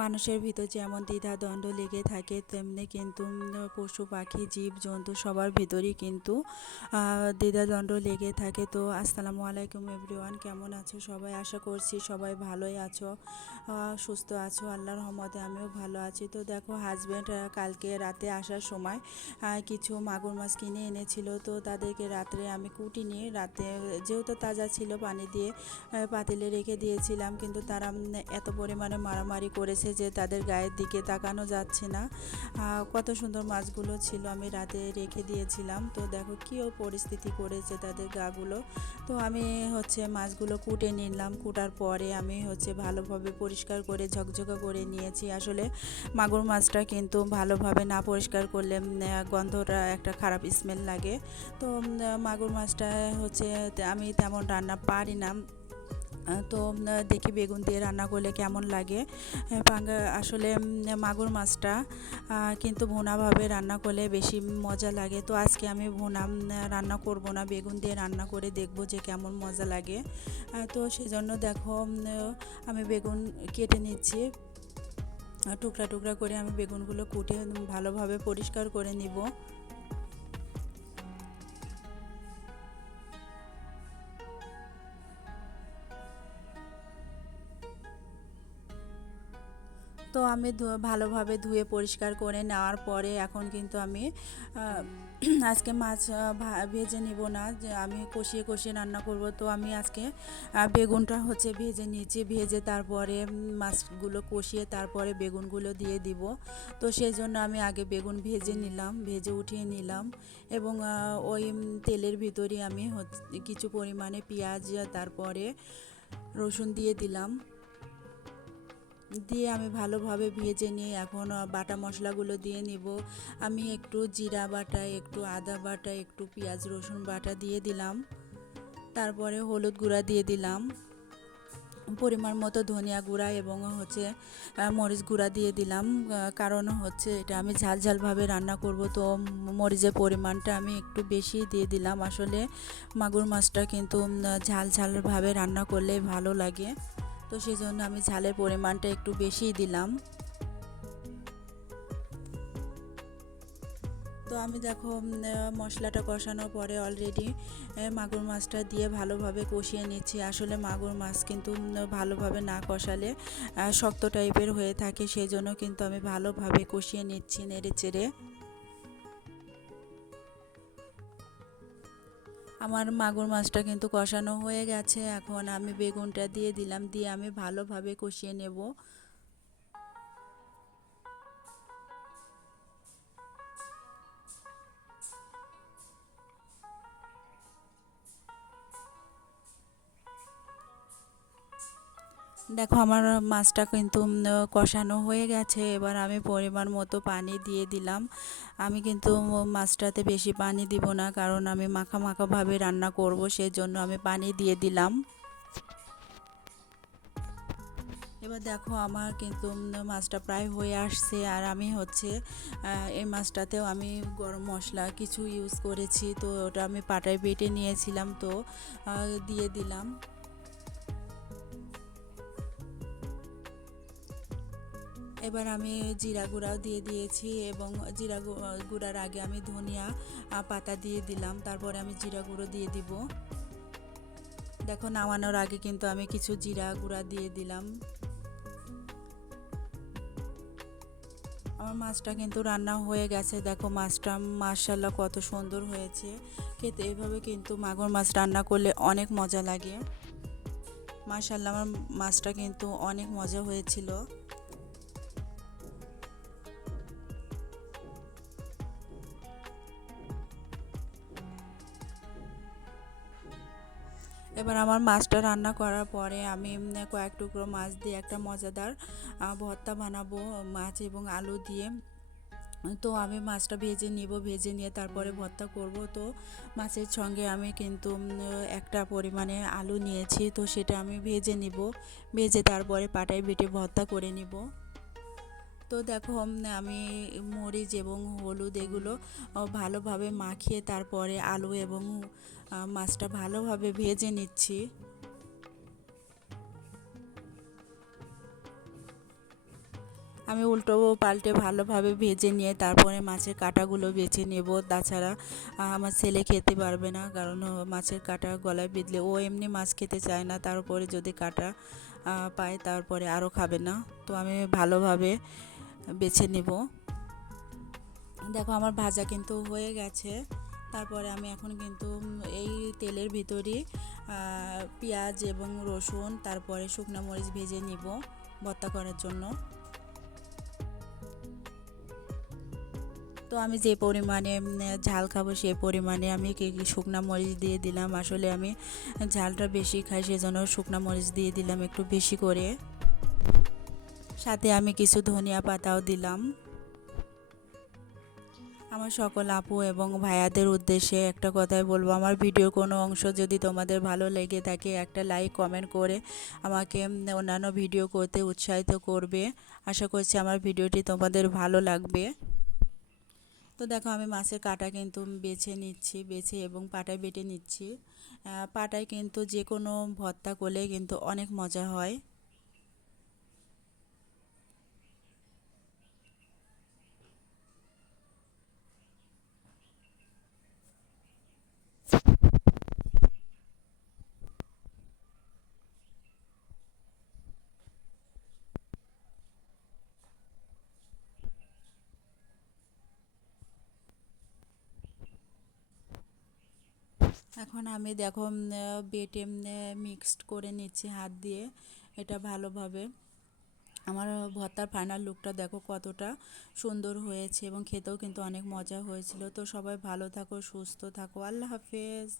মানুষের ভিতর যেমন দ্বিধাদ্বন্দ্ব লেগে থাকে, তেমনি কিন্তু পশু পাখি জীব জন্তু সবার ভিতরই কিন্তু দ্বিধা দ্বিধাদ্বন্দ্ব লেগে থাকে। তো আসসালামু আলাইকুম এভরিওয়ান কেমন আছো সবাই? আশা করছি সবাই ভালোই আছো সুস্থ আছো, আল্লাহর রহমতে আমিও ভালো আছি। তো দেখো হাজব্যান্ড কালকে রাতে আসার সময় কিছু মাগুর মাছ কিনে এনেছিল। তো তাদেরকে রাত্রে আমি কুটি নিয়ে, রাতে যেহেতু তাজা ছিল পানি দিয়ে পাতিলে রেখে দিয়েছিলাম। কিন্তু তারা এত পরিমাণে মারামারি করেছে লাগছে যে তাদের গায়ের দিকে তাকানো যাচ্ছে না। কত সুন্দর মাছগুলো ছিল আমি রাতে রেখে দিয়েছিলাম। তো দেখো কী পরিস্থিতি করেছে তাদের গাগুলো। তো আমি হচ্ছে মাছগুলো কুটে নিলাম। কুটার পরে আমি হচ্ছে ভালোভাবে পরিষ্কার করে, ঝকঝকা করে নিয়েছি। আসলে মাগুর মাছটা কিন্তু ভালোভাবে না পরিষ্কার করলে গন্ধটা একটা খারাপ স্মেল লাগে। তো মাগুর মাছটা হচ্ছে আমি তেমন রান্না পারি না। তো দেখি বেগুন দিয়ে রান্না করলে কেমন লাগে। পাঙ্গা, আসলে মাগুর মাছটা কিন্তু ভুনাভাবে রান্না করলে বেশি মজা লাগে। তো আজকে আমি ভুনা রান্না করব না, বেগুন দিয়ে রান্না করে দেখব যে কেমন মজা লাগে। তো সেজন্য দেখো আমি বেগুন কেটে নিচ্ছি। টুকরা টুকরা করে আমি বেগুনগুলো কুটে ভালোভাবে পরিষ্কার করে নিব। তো আমি ভালোভাবে ধুয়ে পরিষ্কার করে নেওয়ার পরে এখন কিন্তু আমি আজকে মাছ ভেজে নিব না। যে আমি কষিয়ে কষিয়ে রান্না করব। তো আমি আজকে বেগুনটা হচ্ছে ভেজে নিয়েছি। ভেজে তারপরে মাছগুলো কষিয়ে তারপরে বেগুনগুলো দিয়ে দিব। তো সেই জন্য আমি আগে বেগুন ভেজে নিলাম, ভেজে উঠিয়ে নিলাম এবং ওই তেলের ভিতরে আমি কিছু পরিমাণে পেঁয়াজ, তারপরে রসুন দিয়ে দিলাম। দিয়ে আমি ভালোভাবে ভেজে নিয়ে এখন বাটা মশলাগুলো দিয়ে নিব। আমি একটু জিরা বাটা, একটু আদা বাটা, একটু পেঁয়াজ, রসুন বাটা দিয়ে দিলাম। তারপরে হলুদ গুঁড়া দিয়ে দিলাম। পরিমাণ মতো ধনিয়া গুঁড়া এবং হচ্ছে মরিচ গুঁড়া দিয়ে দিলাম। কারণ হচ্ছে এটা আমি ঝাল ঝালভাবে রান্না করব, তো মরিচের পরিমাণটা আমি একটু বেশি দিয়ে দিলাম। আসলে মাগুর মাছটা কিন্তু ঝাল ঝালভাবে রান্না করলে ভালো লাগে। তো সেই জন্য আমি ঝালের পরিমাণটা একটু বেশিই দিলাম। তো আমি দেখো মশলাটা কষানোর পরে অলরেডি মাগুর মাছটা দিয়ে ভালোভাবে কষিয়ে নিচ্ছি। আসলে মাগুর মাছ কিন্তু ভালোভাবে না কষালে শক্ত টাইপের হয়ে থাকে সেই জন্য কিন্তু আমি ভালোভাবে কষিয়ে নিচ্ছি নেড়ে চেড়ে আমার মাগুর মাছটা কিন্তু কষানো হয়ে গেছে। এখন আমি বেগুনটা দিয়ে দিলাম, দিয়ে আমি ভালোভাবে কষিয়ে নেব। দেখো আমার মাছটা কিন্তু কষানো হয়ে গেছে। এবার আমি পরিমাণ মতো পানি দিয়ে দিলাম। আমি কিন্তু মাছটাতে বেশি পানি দিব না, কারণ আমি মাখা মাখাভাবে রান্না করব সেই জন্য আমি পানি দিয়ে দিলাম। এবার দেখো আমার কিন্তু মাছটা প্রায় হয়ে আসছে। আর আমি হচ্ছে এই মাছটাতেও আমি গরম মশলা কিছু ইউজ করেছি, তো ওটা আমি পাটায় বেটে নিয়েছিলাম, তো দিয়ে দিলাম। এবার আমি জিরা গুঁড়াও দিয়ে দিয়েছি এবং জিরা গুঁড়ার আগে আমি ধনিয়া পাতা দিয়ে দিলাম। তারপরে আমি জিরা গুঁড়ো দিয়ে দিব। দেখো, নামানোর আগে কিন্তু আমি কিছু জিরা গুঁড়া দিয়ে দিলাম। আমার মাছটা কিন্তু রান্না হয়ে গেছে। দেখো, মাছটা মার্শাল্লাহ কত সুন্দর হয়েছে। খেতে এভাবে কিন্তু মাগুর মাছ রান্না করলে অনেক মজা লাগে। মার্শাল্লাহ আমার মাছটা কিন্তু অনেক মজা হয়েছিল। এবার আমার মাছটা রান্না করার পরে আমি কয়েক টুকরো মাছ দিয়ে একটা মজাদার ভর্তা বানাবো, মাছ এবং আলু দিয়ে। তো আমি মাছটা ভেজে নিব, ভেজে নিয়ে তারপরে ভর্তা করব। তো মাছের সঙ্গে আমি কিন্তু একটা পরিমাণে আলু নিয়েছি, তো সেটা আমি ভেজে নিব। ভেজে তারপরে পাটায় বেটে ভর্তা করে নিব। তো দেখো আমি মরিচ এবং হলুদ এগুলো ভালোভাবে মাখিয়ে তারপরে আলু এবং মাছটা ভালোভাবে ভেজে নিচ্ছি। আমি উল্টো পাল্টে ভালোভাবে ভেজে নিয়ে তারপরে মাছের কাঁটাগুলো বেছে নেব। তাছাড়া আমার ছেলে খেতে পারবে না, কারণ মাছের কাঁটা গলায় বিঁধলে ও এমনি মাছ খেতে চায় না। তারপরে যদি কাঁটা পায় তারপরে আরও খাবে না। তো আমি ভালোভাবে বেছে নেব। দেখো আমার ভাজা কিন্তু হয়ে গেছে। তারপরে আমি এখন কিন্তু এই তেলের ভিতরই আহ, পেঁয়াজ এবং রসুন তারপরে শুকনো মরিচ ভেজে নিব ভর্তা করার জন্য। তো আমি যে পরিমাণে ঝাল খাব সেই পরিমাণে আমি শুকনো মরিচ দিয়ে দিলাম। আসলে আমি ঝালটা বেশি খাই সেজন্য শুকনো মরিচ দিয়ে দিলাম একটু বেশি করে। সাথে আমি কিছু ধনিয়া পাতাও দিলাম। আমার সকল আপু এবং ভাইয়াদের উদ্দেশ্যে একটা কথাই বলব, আমার ভিডিওর কোনো অংশ যদি তোমাদের ভালো লেগে থাকে, একটা লাইক কমেন্ট করে আমাকে অন্যান্য ভিডিও করতে উৎসাহিত করবে। আশা করছি আমার ভিডিওটি তোমাদের ভালো লাগবে। তো দেখো, আমি মাছের কাটা কিন্তু বেছে নিচ্ছি, বেছে এবং পাটায় বেটে নিচ্ছি। পাটায় কিন্তু যে কোনো ভর্তা করলে কিন্তু অনেক মজা হয়। এখন আমি দেখো বেটে মিক্সড করে নিচ্ছি হাত দিয়ে, এটা ভালোভাবে। আমার ভর্তার ফাইনাল লুকটা দেখো কতটা সুন্দর হয়েছে এবং খেতেও কিন্তু অনেক মজা হয়েছিল। তো সবাই ভালো থাকো, সুস্থ থাকো, আল্লাহ হাফেজ।